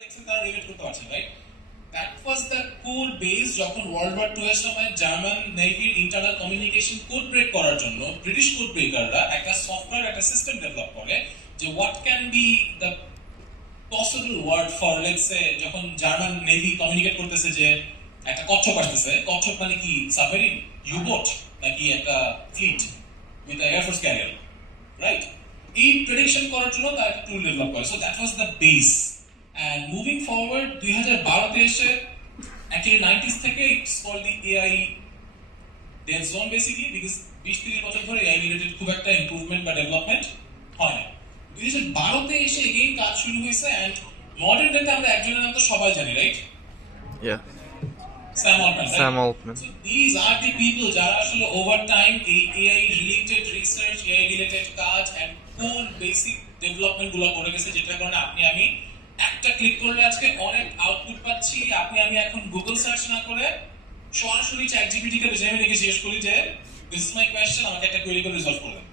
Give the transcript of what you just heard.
তারা রিলেট করতে পারছে, right? That was the core base যখন ওয়ার্ল্ড ওয়ার 2 এর সময় জার্মান নেভির ইন্টারনাল কমিউনিকেশন কোড ব্রেক করার জন্য ব্রিটিশ কোড ব্রেকাররা একটা সফটওয়্যার, একটা সিস্টেম ডেভেলপ করে যে what can be the possible word for let's say যখন জার্মান নেভি কমিউনিকেট করতেছে যে একটা কচ্ছপ আসতেছে, কচ্ছপ মানে কি সাবমেরিন, ইউবোট, নাকি একটা fleet with air force carrier, right? এই প্রেডিকশন করার জন্য তারা একটা টুল ডেভেলপ করে। So that was the base. And moving forward 2012-তে এসে অ্যাকচুয়ালি 90s থেকে it's called the AI dead zone basically, because 20-30 বছর ধরে এআই রিলেটেড খুব একটা ইমপ্রুভমেন্ট বা ডেভেলপমেন্ট হয় না। 2012-তে এসে এগেইন কাজ শুরু হয়েছে। অ্যান্ড মডার্ন ডেতে আমরা একজনের নাম তো সবাই জানি, right? Yeah, Sam Altman, right? Sam Altman. So these are the people যারা আসলে over time এই AI related research, AI related কাজ and core basic development গুলো করে গেছে, যেটার কারণে আপনি আমি একটা ক্লিক করলে আজকে অনেক আউটপুট পাচ্ছি। আপনি আমি এখন গুগল সার্চ না করে সরাসরি চ্যাট জিপিটি কে জেমিনি কে জিজ্ঞেস করি যে দিস ইজ মাই কোয়েশ্চেন, আমাকে একটা কোয়েরি করে রিজলভ করে দেন।